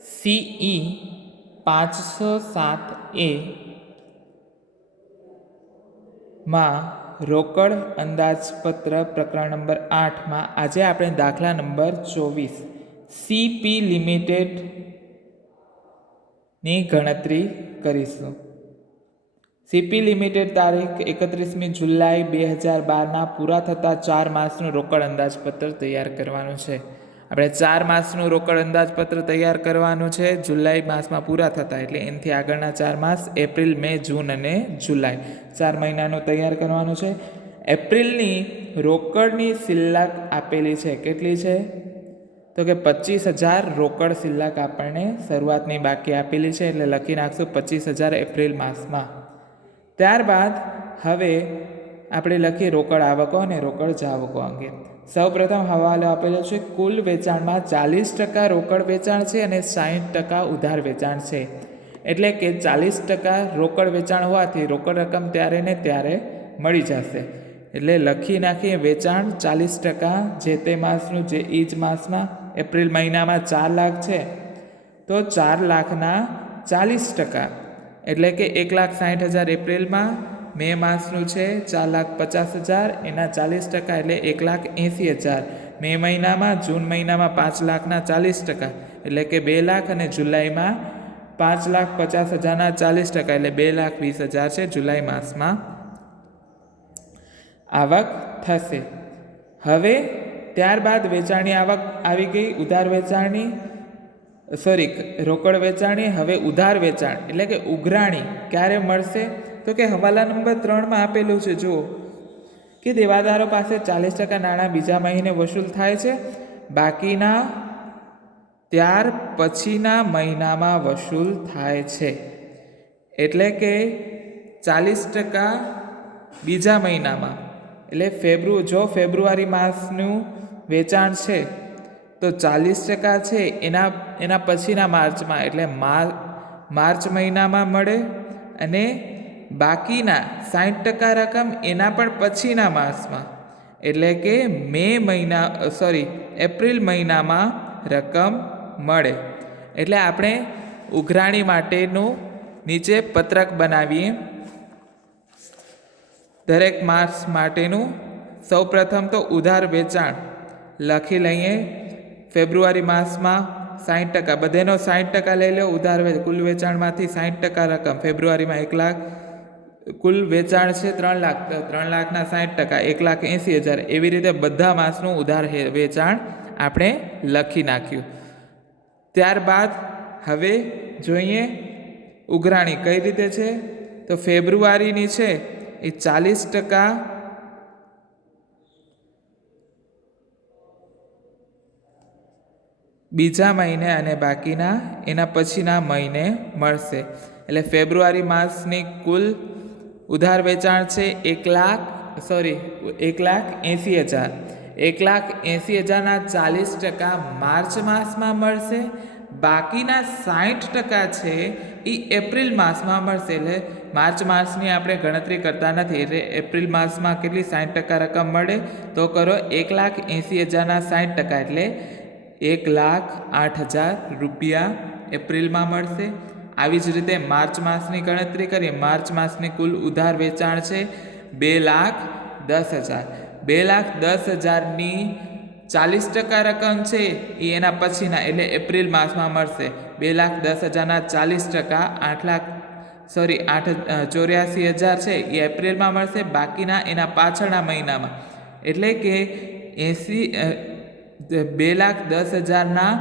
CE 507A માં રોકડ અંદાજપત્ર પ્રકરણ નંબર 8માં આજે આપણે દાખલા નંબર 24 CP લિમિટેડની ગણતરી કરીશું. CP લિમિટેડ તારીખ 31મી જુલાઈ 2012ના પૂરા થતા 4 માસનું રોકડ અંદાજપત્ર તૈયાર કરવાનું છે. આપણે 4 માસનું રોકડ અંદાજપત્ર તૈયાર કરવાનું છે જુલાઈ માસમાં પૂરા થતા, એટલે એનાથી આગળના 4 માસ એપ્રિલ, મે, જૂન અને જુલાઈ 4 મહિનાનું તૈયાર કરવાનું છે. એપ્રિલની રોકડની શિલ્લક આપેલી છે. કેટલી છે? તો કે 25,000 રોકડ શિલ્લક આપણને શરૂઆતની બાકી આપેલી છે, એટલે લખી નાખશું 25,000 એપ્રિલ માસમાં. ત્યારબાદ હવે આપણે લખીએ રોકડ આવકો અને રોકડ જાવકો અંગે. સૌપ્રથમ હવાલો આપેલો છે. કુલ વેચાણમાં 40% રોકડ વેચાણ છે અને 60% ઉધાર વેચાણ છે. એટલે કે 40% રોકડ વેચાણ હોવાથી રોકડ રકમ ત્યારે ને ત્યારે મળી જશે. એટલે લખી નાખીએ વેચાણ 40% જે તે માસનું, જે એ જ માસમાં એપ્રિલ મહિનામાં 4 લાખ છે તો 4 લાખના 40%, એટલે કે 1,60,000 એપ્રિલમાં, મે માસનું છે 4,50,000, એના 40%, એટલે 1,80,000 મે મહિનામાં, જૂન મહિનામાં 5 લાખના 40%, એટલે કે 2 લાખ, અને જુલાઈમાં 5,50,000ના 40%, એટલે 2,20,000 છે જુલાઈ માસમાં આવક થશે. હવે ત્યારબાદ વેચાણની આવક આવી ગઈ. ઉધાર વેચાણની રોકડ વેચાણી. હવે ઉધાર વેચાણ એટલે કે ઉઘરાણી ક્યારે મળશે? તો કે હવાલા નંબર 3માં આપેલું છે. જુઓ કે દેવાદારો પાસે 40% નાણાં બીજા મહિને વસૂલ થાય છે, બાકીના ત્યાર પછીના મહિનામાં વસૂલ થાય છે. એટલે કે 40% બીજા મહિનામાં, એટલે જો ફેબ્રુઆરી માસનું વેચાણ છે તો 40% છે એના પછીના માર્ચમાં, એટલે માર્ચ મહિનામાં મળે, અને બાકીના 60% રકમ એના પણ પછીના માસમાં, એટલે કે એપ્રિલ મહિનામાં રકમ મળે. એટલે આપણે ઉઘરાણી માટેનું નીચે પત્રક બનાવીએ દરેક માસ માટેનું. સૌપ્રથમ તો ઉધાર વેચાણ લખી લઈએ. ફેબ્રુઆરી માસમાં 60%, બધેનો 60% લઈ લો. ઉધાર કુલ વેચાણમાંથી 60% રકમ ફેબ્રુઆરીમાં 1 લાખ, કુલ વેચાણ છે 3 લાખ, 3 લાખના 60%, 1,80,000. એવી રીતે બધા માસનું ઉધાર વેચાણ આપણે લખી નાખ્યું. ત્યારબાદ હવે જોઈએ ઉઘરાણી કઈ રીતે છે. તો ફેબ્રુઆરીની છે એ 40% બીજા મહિને અને બાકીના એના પછીના મહિને મળશે. એટલે ફેબ્રુઆરી માસની કુલ ઉધાર વેચાણ છે 1,80,000. 1,80,000ના 40% માર્ચ માસમાં મળશે, બાકીના 60% છે એ એપ્રિલ માસમાં મળશે. એટલે માર્ચ માસની આપણે ગણતરી કરતા નથી, એટલે એપ્રિલ માસમાં કેટલી 60% રકમ મળે તો કરો 1,80,000ના 60%, એટલે 1,08,000 રૂપિયા એપ્રિલમાં મળશે. આવી જ રીતે માર્ચ માસની ગણતરી કરીએ. માર્ચ માસની કુલ ઉધાર વેચાણ છે 2,10,000. 2,10,000ની 40% રકમ છે એ એના પછીના, એટલે એપ્રિલ માસમાં મળશે. 2,10,000ના 40% 84,000 છે એ એપ્રિલમાં મળશે, બાકીના એના પાછળના મહિનામાં, એટલે કે 2,10,000ના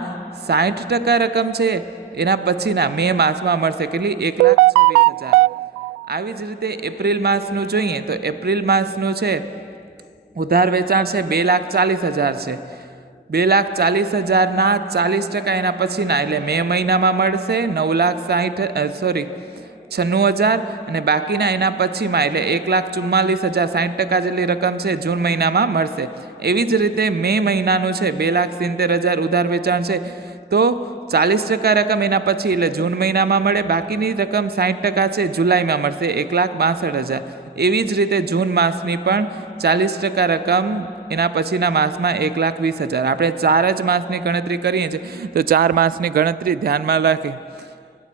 60% રકમ છે એના પછીના મે માસમાં મળશે. કેટલી? 1,26,000. આવી જ રીતે એપ્રિલ માસનું જોઈએ તો એપ્રિલ માસનું છે ઉધાર વેચાણ છે 2,40,000 છે. 2,40,000ના 40% એના પછીના, એટલે મે મહિનામાં મળશે 96,000, અને બાકીના એના પછીમાં, એટલે 1,44,000, 60% જેટલી રકમ છે જૂન મહિનામાં મળશે. એવી જ રીતે મે મહિનાનું છે 2,70,000 ઉધાર વેચાણ છે, તો 40% રકમ એના પછી, એટલે જૂન મહિનામાં મળે, બાકીની રકમ 60% છે જુલાઈમાં મળશે 1,62,000. એવી જ રીતે જૂન માસની પણ 40% રકમ એના પછીના માસમાં 1,20,000. આપણે 4 જ માસની ગણતરી કરીએ છીએ તો 4 માસની ગણતરી ધ્યાનમાં રાખી.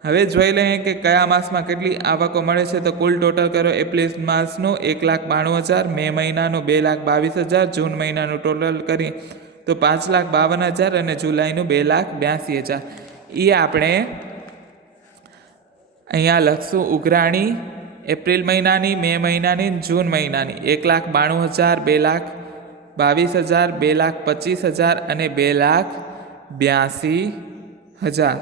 હવે જોઈ લઈએ કે કયા માસમાં કેટલી આવકો મળે છે. તો કુલ ટોટલ કરો. એપ્રિલ માસનું 1,92,000, મે મહિનાનું 2,22,000, જૂન મહિનાનું ટોટલ કરીએ તો 5,52,000 અને જુલાઈનું 2,82,000. એ આપણે અહીંયા લખશું ઉઘરાણી એપ્રિલ મહિનાની, મે મહિનાની, જૂન મહિનાની 1,92,000, 2,22,000, 2,25,000 અને 2,82,000.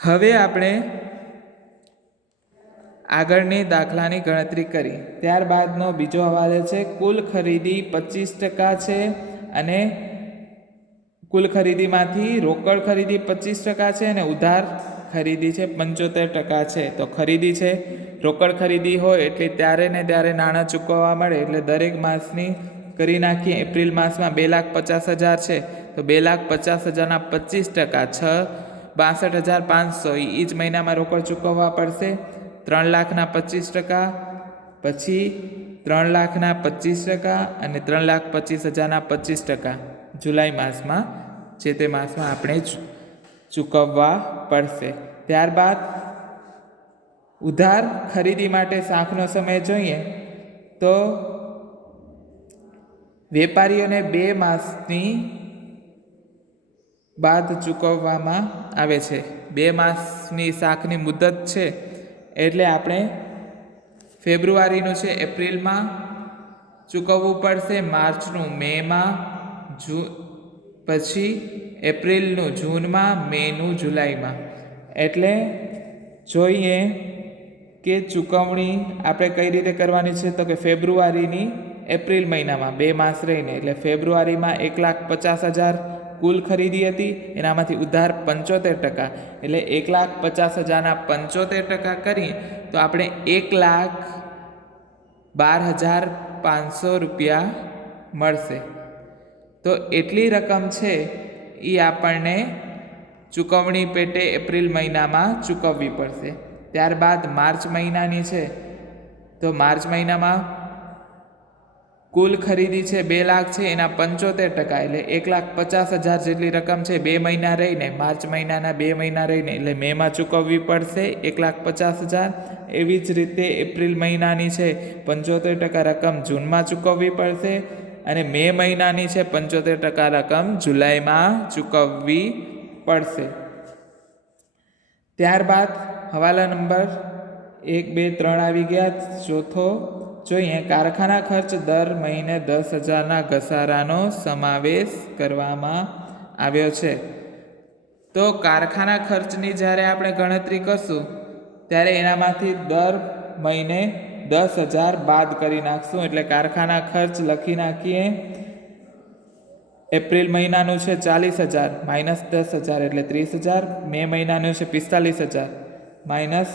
હવે આપણે આગળની દાખલાની ગણતરી કરી. ત્યારબાદનો બીજો હવાલો છે. કુલ ખરીદી 25% છે અને કુલ ખરીદીમાંથી રોકડ ખરીદી 25% છે અને ઉધાર ખરીદી છે 75% છે. તો ખરીદી છે, રોકડ ખરીદી હોય એટલે ત્યારે ને ત્યારે નાણાં ચૂકવવા મળે એટલે દરેક માસની કરી નાખીએ. એપ્રિલ માસમાં 2,50,000 છે તો 2,50,000ના 25% 62,500 એ જ મહિનામાં રોકડ ચૂકવવા પડશે. 3,00,000ના 25%, પછી 3,00,000ના 25% અને 3,25,000ના 25% જુલાઈ માસમાં જે તે માસમાં આપણે ચૂકવવા પડશે. ત્યારબાદ ઉધાર ખરીદી માટે સાખનો સમય જોઈએ તો વેપારીઓને 2 માસની બાદ ચૂકવવામાં આવે છે. 2 માસની સાખની મુદત છે એટલે આપણે ફેબ્રુઆરીનું છે એપ્રિલમાં ચૂકવવું પડશે, માર્ચનું મેમાં, પછી એપ્રિલનું જૂનમાં, મેનું જુલાઈમાં. એટલે જોઈએ કે ચૂકવણી આપણે કઈ રીતે કરવાની છે. તો કે ફેબ્રુઆરીની એપ્રિલ મહિનામાં 2 માસ રહીને એટલે ફેબ્રુઆરીમાં 1,50,000 કુલ ખરીદી હતી, એનામાંથી ઉધાર 75%. એટલે 1,50,000ના 75% કરીએ તો આપણે 1,12,500 રૂપિયા મળશે. તો એટલી રકમ છે એ આપણને ચૂકવણી પેટે એપ્રિલ મહિનામાં ચૂકવવી પડશે. ત્યારબાદ માર્ચ મહિનાની છે તો માર્ચ મહિનામાં કુલ ખરીદી છે 2 લાખ છે, એના 75% એટલે 1,50,000 જેટલી રકમ છે 2 મહિના રહીને, માર્ચ મહિનાના 2 મહિના રહીને એટલે મેમાં ચૂકવવી પડશે 1,50,000. એવી જ રીતે એપ્રિલ મહિનાની છે 75% રકમ જૂનમાં ચૂકવવી પડશે અને મે મહિનાની છે 75% રકમ જુલાઈમાં ચૂકવવી પડશે. ત્યારબાદ હવાલા નંબર 1, 2, 3 આવી ગયા. ચોથો જોઈએ કારખાના ખર્ચ દર મહિને 10,000ના ઘસારાનો સમાવેશ કરવામાં આવ્યો છે. તો કારખાના ખર્ચની જ્યારે આપણે ગણતરી કરશું ત્યારે એનામાંથી દર મહિને 10,000 બાદ કરી નાખશું. એટલે કારખાના ખર્ચ લખી નાખીએ. એપ્રિલ મહિનાનું છે 40,000 માઇનસ 10,000 એટલે 30,000. મે મહિનાનું છે 45,000 માઇનસ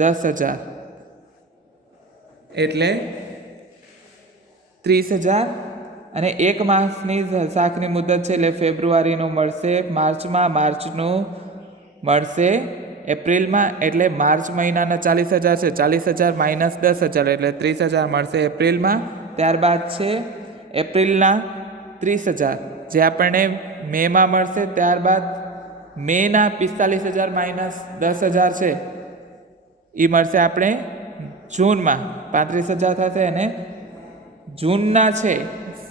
10,000 એટલે 30,000. અને 1 માસની સાખની મુદત છે એટલે ફેબ્રુઆરીનું મળશે માર્ચમાં, માર્ચનું મળશે એપ્રિલમાં. એટલે માર્ચ મહિનાના 40,000 છે, 40,000 માઇનસ 10,000 એટલે 30,000 મળશે એપ્રિલમાં. ત્યારબાદ છે એપ્રિલના 30,000 જે આપણને મેમાં મળશે. ત્યારબાદ મેના 45,000 માઇનસ 10,000 છે એ મળશે આપણે જૂનમાં, 35,000 થશે. અને જૂનના છે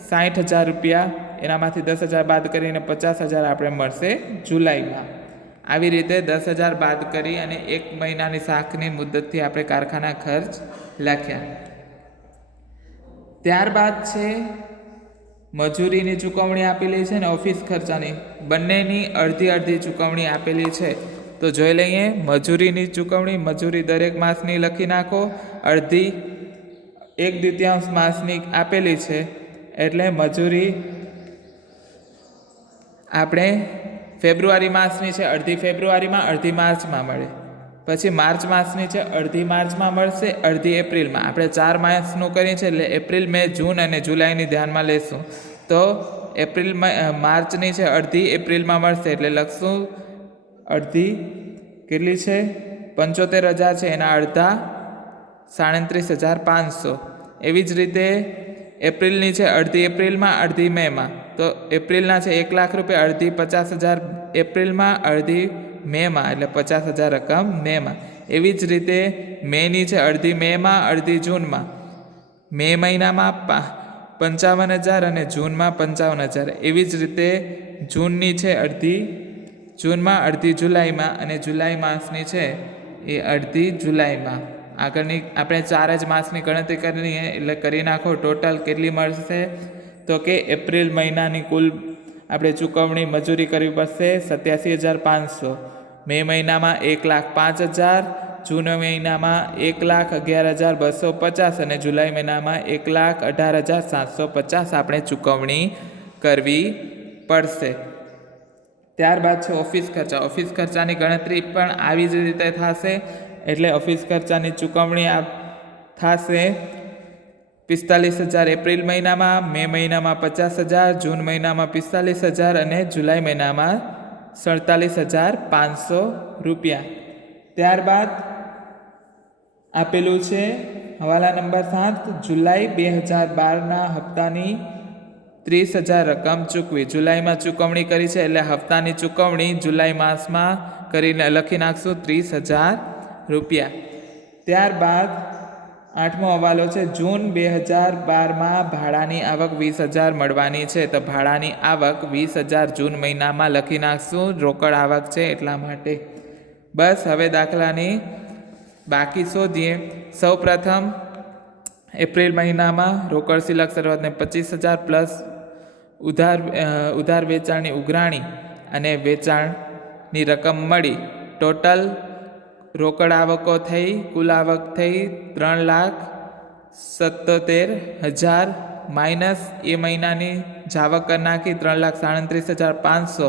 60,000 રૂપિયા, એનામાંથી 10,000 બાદ કરીને 50,000 આપણે મળશે જુલાઈમાં. આવી રીતે 10,000 બાદ કરી અને 1 મહિનાની સાખની મુદતથી આપણે કારખાના ખર્ચ લખ્યા. ત્યારબાદ છે મજૂરીની ચૂકવણી આપેલી છે ને ઓફિસ ખર્ચાની બંનેની અડધી અડધી ચૂકવણી આપેલી છે. તો જોઈ લઈએ મજૂરીની ચૂકવણી. મજૂરી દરેક માસની લખી નાખો. અડધી 1/2 માસની આપેલી છે એટલે મજૂરી આપણે ફેબ્રુઆરી માસની છે અડધી ફેબ્રુઆરીમાં, અડધી માર્ચમાં મળે. પછી માર્ચ માસની છે અડધી માર્ચમાં મળશે, અડધી એપ્રિલમાં. આપણે 4 માસનું કરીએ છીએ એટલે એપ્રિલ, મે, જૂન અને જુલાઈની ધ્યાનમાં લેશું. તો માર્ચની છે અડધી એપ્રિલમાં મળશે એટલે લખશું અડધી કેટલી છે 75,000 છે એના અડધા 37,500. એવી જ રીતે એપ્રિલની છે અડધી એપ્રિલમાં અડધી મેમાં, તો એપ્રિલના છે 1,00,000 રૂપિયા, અડધી 50,000 એપ્રિલમાં અડધી મેમાં, એટલે 50,000 રકમ મેમાં. એવી જ રીતે મેની છે અડધી મેમાં અડધી જૂનમાં, મે મહિનામાં 55,000 અને જૂનમાં 55,000. એવી જ રીતે જૂનની છે અડધી જૂનમાં અડધી જુલાઈમાં અને જુલાઈ માસની છે એ અડધી જુલાઈમાં. આગળની આપણે 4 જ માસની ગણતરી કરીએ એટલે કરી નાખો. ટોટલ કેટલી મળશે તો કે એપ્રિલ મહિનાની કુલ આપણે ચૂકવણી મજૂરી કરવી પડશે 87,500. મે મહિનામાં 1,05,000, જૂન મહિનામાં 1,11,250 અને જુલાઈ મહિનામાં 1,18,750 આપણે ચૂકવણી કરવી પડશે. ત્યારબાદ છે ઓફિસ ખર્ચા. ઓફિસ ખર્ચાની ગણતરી પણ આવી જ રીતે થશે. એટલે ઓફિસ ખર્ચાની ચૂકવણી થશે 45,000 એપ્રિલ મહિનામાં, મે મહિનામાં 50,000, જૂન મહિનામાં 45,000 અને જુલાઈ મહિનામાં 47,500 રૂપિયા. ત્યારબાદ આપેલું છે હવાલા નંબર 7, જુલાઈ 2012ના હપ્તાની 30,000 રકમ ચૂકવી. જુલાઈમાં ચૂકવણી કરી છે એટલે હપ્તાની ચૂકવણી જુલાઈ માસમાં કરીને લખી નાખશું 30,000 રૂપિયા. ત્યારબાદ 8મો હવાલો છે જૂન 2012માં ભાડાની આવક 20,000 મળવાની છે. તો ભાડાની આવક 20,000 જૂન મહિનામાં લખી નાખશું, રોકડ આવક છે એટલા માટે. બસ હવે દાખલાની બાકી શોધીએ. સૌ પ્રથમ એપ્રિલ મહિનામાં રોકડ શિલ્લક શરૂઆતને 25,000 પ્લસ ઉધાર વેચાણની ઉઘરાણી અને વેચાણની રકમ મળી. ટોટલ રોકડ આવકો થઈ, કુલ આવક થઈ 3,77,000 માઇનસ એ મહિનાની જાવક કરી નાખી 3,37,500,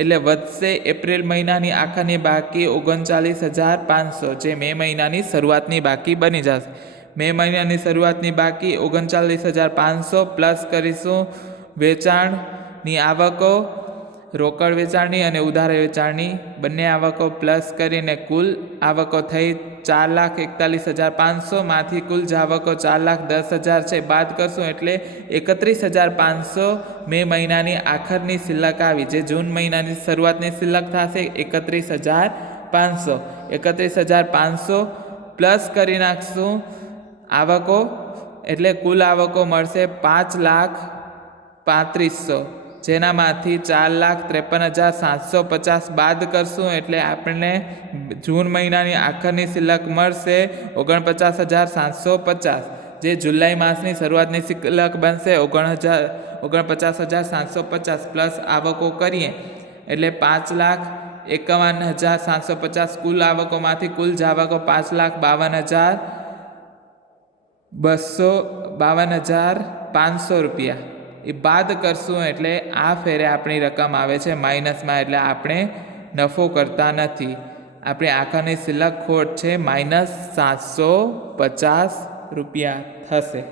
એટલે વધશે એપ્રિલ મહિનાની આખાની બાકી 39,500, જે મે મહિનાની શરૂઆતની બાકી બની જશે. મે મહિનાની શરૂઆતની બાકી 39,500 પ્લસ કરીશું વેચાણની આવકો, રોકડ વેચાણની અને ઉધાર વેચાણની બંને આવકો પ્લસ કરીને કુલ આવકો થઈ 4,41,500. માંથી કુલ જાવકો 4,10,000 છે, બાદ કરશું એટલે 31,500 મે મહિનાની આખરની શિલ્લક આવી, જે જૂન મહિનાની શરૂઆતની શિલ્લક થશે 31,500. 31,500 પ્લસ કરી નાખશું આવકો, એટલે કુલ આવકો મળશે 5,35,000, જેનામાંથી 4,53,750 બાદ કરશું એટલે આપણને જૂન મહિનાની આખરની શિલ્લક મળશે 49,750, જે જુલાઈ માસની શરૂઆતની શિલ્લક બનશે 49,750 પ્લસ આવકો કરીએ એટલે 5,51,750. કુલ આવકોમાંથી કુલ જાવકો 5,52,500 રૂપિયા એ બાદ કરશું એટલે આ ફેરે આપણી રકમ આવે છે માઇનસમાં, એટલે આપણે નફો કરતા નથી. આપણી આખાની શિલ્લક ખોટ છે -750 રૂપિયા થશે.